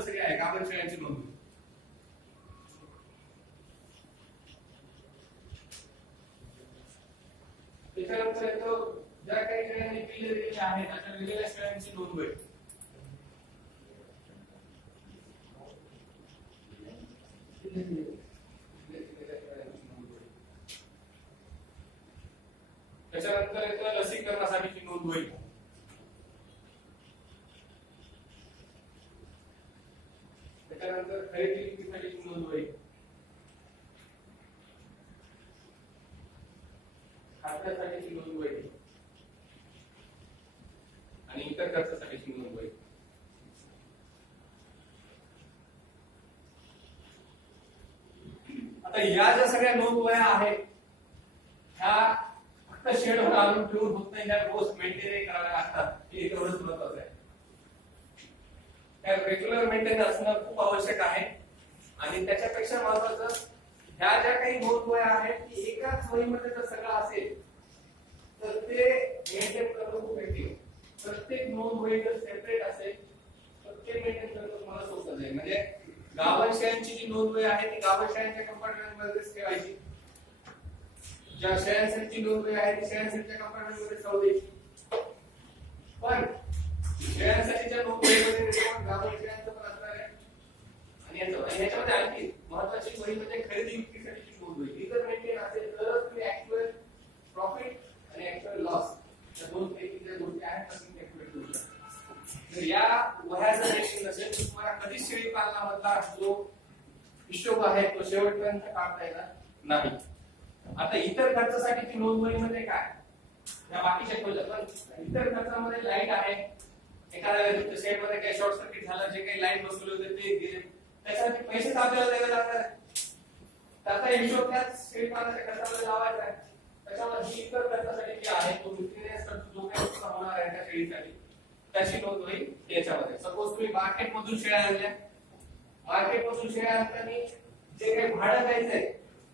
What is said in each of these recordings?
Compulsory आहे गाभण शेळ्यांची नोंद. त्याच्यानंतर येतो ज्या काही शेळ्यांनी पिल्ले दिलेली आहेत अशा दिलेल्या शेळ्यांची नोंद होईल. त्याच्यानंतर येतो लसीकरणासाठीची नोंद होईल. त्याच्यानंतर खरेदी विक्रीसाठीची नोंद होईल. खात्यासाठीची नोंद होईल आणि इतर खर्चासाठीची नोंद होईल. आता या ज्या सगळ्या नोंद वह्या आहेत ह्या फक्त शेडवर आणून ठेवून होत नाही, त्या रोज मेंटेन कराव्या लागतात. हे एवढंच महत्वाचं आहे. त्या रेग्युलर मेंटेन असणं खूप आवश्यक आहे. आणि त्याच्यापेक्षा महत्वाचं ह्या ज्या काही नोंद वह्या आहेत ती एकाच वहीमध्ये जर सगळं असेल तर ते मेंटेन करणं खूप इफेक्टिव्ह. प्रत्येक नोंद वही जर सेपरेट असेल तर ते मेंटेन करणं तुम्हाला सोपं जाईल. म्हणजे गाभण शेळ्यांची जी नोंद वही आहे ती गाभण शेळ्यांच्या कंपार्टमेंट मध्येच ठेवायची. ज्या शेळ्यांसाठी नोंद वही आहे ती शेळ्यांच्या कंपार्टमेंट मध्ये ठेवू द्यायची. पण शेळ्यांसाठीच्या नोंद वहीमध्ये गाभण शेळ्यांचं पण असणार आहे. आणि याच्यामध्ये आणखी महत्वाची वही म्हणजे खरेदी विक्रीसाठीची नोंद वही. ही जर मेंटेन असेल तरच तुम्ही ऍक्च्युअल प्रॉफिट आणि ऍक्च्युअल लॉस या दोन पैकीच्या गोष्टी आहेत तर तुम्ही कॅल्क्युलेट करू शकता. तर या वह्या जर मेंटेन नसेल तर तुम्हाला कधीच शेळी पालनामधला जो हिशोब आहे तो शेवटपर्यंत काढता येणार नाही. आता इतर खर्चासाठीची नोंद वही म्हणजे काय, या बाकीच्या ठेवल्या. पण इतर खर्चामध्ये लाईट आहे, एखाद्या शेडमध्ये काही शॉर्ट सर्किट झालं, जे काही लाईट बसवले होते ते गेले, त्यासाठी पैसे आपल्याला द्यावे लागणार. त्याचा हिशोब त्याच शेड पालनाच्या खर्चामध्ये लावायचा आहे. त्याच्यामुळे ही इतर खर्चासाठी जी आहे तो मिसलेनियस खर्च जो काही होणार आहे त्या शेळीसाठी त्याची नोंद होईल याच्यामध्ये. सपोज तुम्ही मार्केटमधून शेळ्या आणल्या, मार्केटमधून शेळ्या आणताना जे काही भाडं द्यायचंय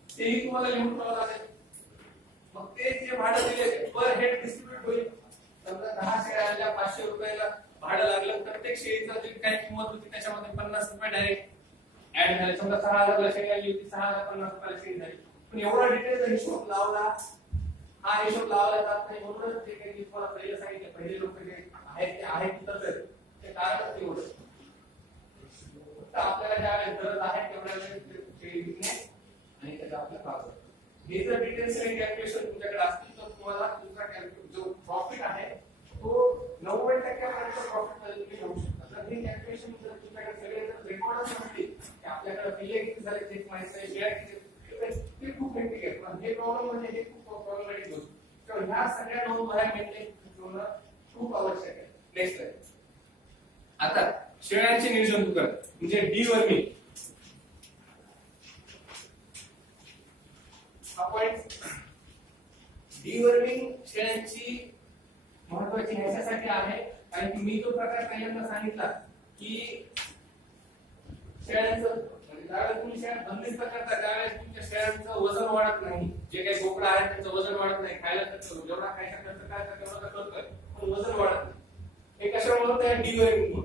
तेही तुम्हाला लिहून ठेवावं लागेल. मग ते जे भाडं दिले पर हेड डिस्ट्रीब्यूट होईल. समजा 10 शेळ्या आणल्या, 500 रुपयाला भाडं लागलं, प्रत्येक शेळीचा जी काही किंमत होती त्याच्यामध्ये 50 रुपये डायरेक्ट ऍड झाले. समजा 6000 ला शेळी आली होती, 6050 रुपयाला शेळी झाली. पण एवढा डिटेलचा हिशोब लावला, हा हिशोब लावला जात नाही. म्हणूनच जे काही तुम्हाला पहिलं सांगितलं, पहिले लोक जे आहेत ते आहेत तसंच ते कारणच तेवढं. फक्त आपल्याला ज्या वेळेस गरज आहे तेवढ्या वेळेस शेळी विकणे आणि त्याचा आपला फायदा. हे जर डिटेल्स आणि कॅल्क्युलेशन तुमच्याकडे असतील तर तुम्हाला तुमचा जो प्रॉफिट आहे तो 90% पर्यंत प्रॉफिट मध्ये तुम्ही घेऊ शकता. तर हे कॅल्क्युलेशन जर तुमच्याकडे सगळे जर रेकॉर्ड असतील की आपल्याकडे पिल्ले किती झाले ते माहिती आहे, शेळ्या किती, ते खूप हेक्टिक आहे. पण हे प्रॉब्लेम म्हणजे हे खूप प्रॉब्लेमॅटिक होतं. तर ह्या सगळ्या नोंद वह्या मेंटेन करणं खूप आवश्यक आहे. नेक्स्ट आहे आता शेळ्यांचे निर्जंतुकरण म्हणजे डिवर्मिंग. आपण डिवर्मिंग शेळ्यांची महत्वाची ह्याच्यासाठी आहे कारण की मी जो प्रकार पहिल्यांदा सांगितला की शेळ्यांचं ज्यावेळेस तुम्ही शेळ्या बंदिस्त करता त्यावेळेस तुमच्या शेळ्यांचं वजन वाढत नाही. जे काही बोकडा आहे त्यांचं वजन वाढत नाही. खायला जेवढा खायचा खर्च काय तेवढा करतोय पण वजन वाढत नाही. हे कशामुळे होत आहे, डिवर्मिंग.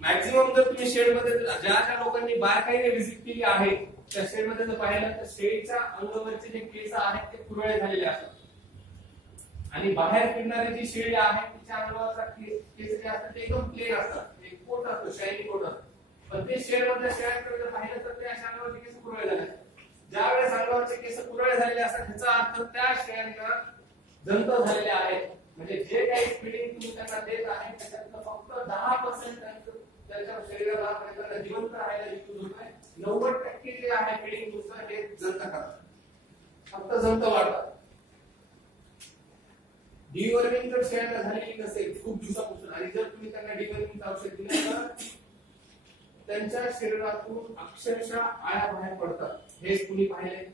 मॅक्झिमम जर तुम्ही शेडमध्ये ज्या ज्या लोकांनी बारकाईने व्हिजिट केली आहे त्या शेडमध्ये जर पाहिलं तर शेळीच्या अंगावरचे जे केस आहेत ते कुरळे झालेले असतात आणि बाहेर फिरणारी जी शेळी आहे तिच्या अंगावरचा केस जे असतात ते एकदम प्लेन असतात. एक कोट असतो, शायनी कोट असतो. पण ते शेडमधल्या शेळ्यांकडे जर पाहिलं तर त्या अंगावरचे केस कुरळे झाले. ज्या वेळेस अंगावरचे केस कुरळे झालेले असतात त्याचा अर्थ त्या शेळ्यांना जंत झालेले आहेत. म्हणजे जे काही फिडिंग तुम्ही त्यांना देत आहे त्याच्यातलं फक्त 10% त्यांच्या शरीराला त्यांना जिवंत राहायला यूज होत आहे. 90% जे आहे फिडिंग तुमचं हे जंत करतात, फक्त जंत वाढतात. डिवर्मिंग जर शेळ्यांना झालेली नसेल खूप दिवसापासून आणि जर तुम्ही त्यांना डिवर्मिंग औषध दिलं तर त्यांच्या शरीरातून अक्षरशः आळ्या बाहेर पडतात. हेच तुम्ही पाहिले,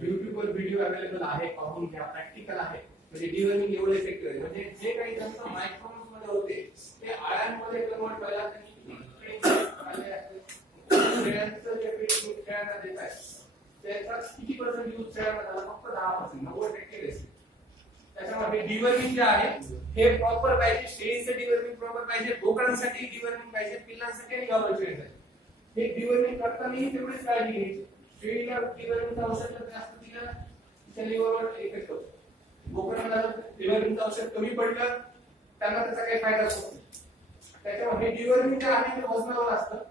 युट्यूबवर व्हिडिओ अवेलेबल आहे, पाहून घ्या. प्रॅक्टिकल आहे. म्हणजे डिवर्मिंग एवढे इफेक्टिव्ह आहे. म्हणजे जे काही जंत मायक्रॉन्स मध्ये होते ते आळ्यांमध्ये कन्वर्ट व्हायला शेळ्यांचं जे फीडिंग शेळ्यांना देत आहे त्याचा किती पर्सेंट यूज शेळ्यांना झाला, फक्त 10%. 90% त्याच्यामध्ये डिवर्मिंग जे आहे हे प्रॉपर पाहिजे. शेळीचं डिवर्मिंग प्रॉपर पाहिजे. पाहिजे, बोकडांसाठी डिवर्मिंग पाहिजे, पिल्लांसाठी आणि गावरान हे डिवर्मिंग करतानाही तेवढीच काळजी घ्यायची. शेळीला डिवर्मिंगचं औषध जास्त दिलं तिच्या लिव्हरवर इफेक्ट होतो. बोकडांना डिवर्मिंगचं औषध कमी पडलं त्यांना त्याचा काही फायदा होत नाही. त्याच्यामुळे हे डिवर्मिंग जे आहे ते वजनावर असतं.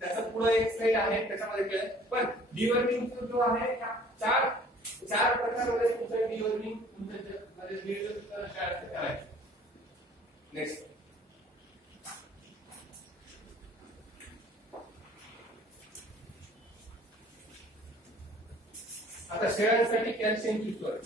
त्याचा पुढे एक स्लाइड आहे त्याच्यामध्ये कळेल. पण डिवर्मिंग जो आहे चार प्रकारमध्ये तुमचं डिवर्मिंग तुमचं नियोजन करायचं. नेक्स्ट आता शेळ्यांसाठी कॅल्शियमची सोय.